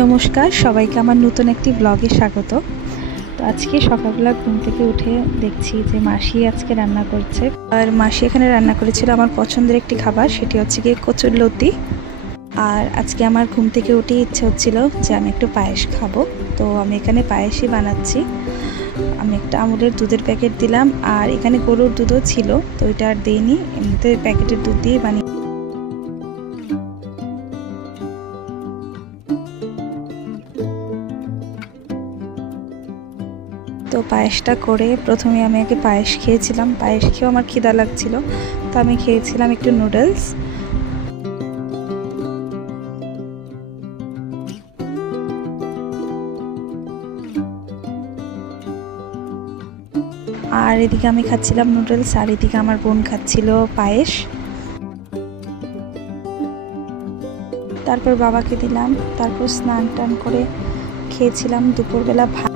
নমস্কার সবাইকে আমার নতুন একটি ব্লগে স্বাগত। তো আজকে সকালবেলা ঘুম থেকে উঠে দেখছি যে মাসি আজকে রান্না করছে। আর মাসি এখানে রান্না করেছিল আমার পছন্দের একটি খাবার, সেটি হচ্ছে গিয়ে কচুরলতি। আর আজকে আমার ঘুম থেকে উঠে ইচ্ছে হচ্ছিল যে আমি একটু পায়েস খাবো, তো আমি এখানে পায়েসই বানাচ্ছি। আমি একটা আমুলের দুধের প্যাকেট দিলাম, আর এখানে গরুর দুধও ছিল, তো এটা আর দিইনি, এমনিতে প্যাকেটের দুধ দিয়ে বানিয়ে। তো পায়েসটা করে প্রথমে আমি আগে পায়েস খেয়েছিলাম। পায়েস খেয়েও আমার খিদা লাগছিল, তো আমি খেয়েছিলাম একটু নুডলস। আর এদিকে আমি খাচ্ছিলাম নুডলস, আর এদিকে আমার বোন খাচ্ছিল পায়েস। তারপর বাবাকে দিলাম, তারপর স্নান টান করে খেয়েছিলাম দুপুরবেলা ভাত।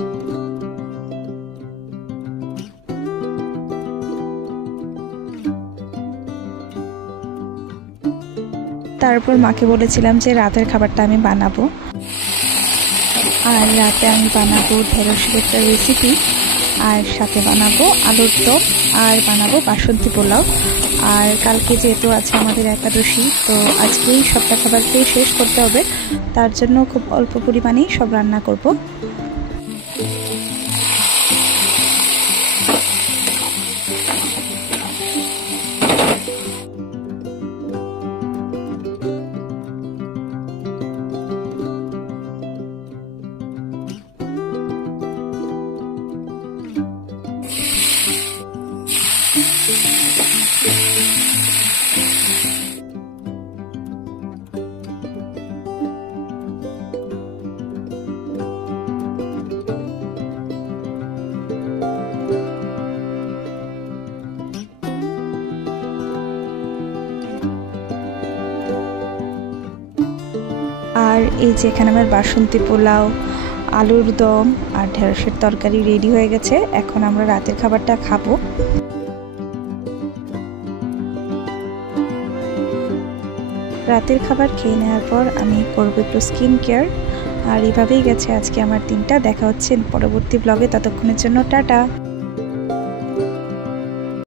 তারপর মাকে বলেছিলাম যে রাতের খাবারটা আমি বানাবো, আর রাতে আমি বানাবো ঢেঁড়সের একটা রেসিপি, আর সাথে বানাবো আলুর দম, আর বানাবো বাসন্তী পোলাও। আর কালকে যেহেতু আছে আমাদের একাদশী, তো আজকেই সবটা খাবার খেয়ে শেষ করতে হবে, তার জন্য খুব অল্প পরিমাণেই সব রান্না করব। আর এই যে এখানে আমার বাসন্তী পোলাও, আলুর দম আর ঢেঁড়সের তরকারি রেডি হয়ে গেছে। এখন আমরা রাতের খাবারটা খাবো। রাতের খাবার খেয়ে নেওয়ার পর আমি করবো একটু স্কিন কেয়ার। আর এইভাবেই গেছে আজকে আমার দিনটা। দেখা হচ্ছে পরবর্তী ব্লগে, ততক্ষণের জন্য টাটা।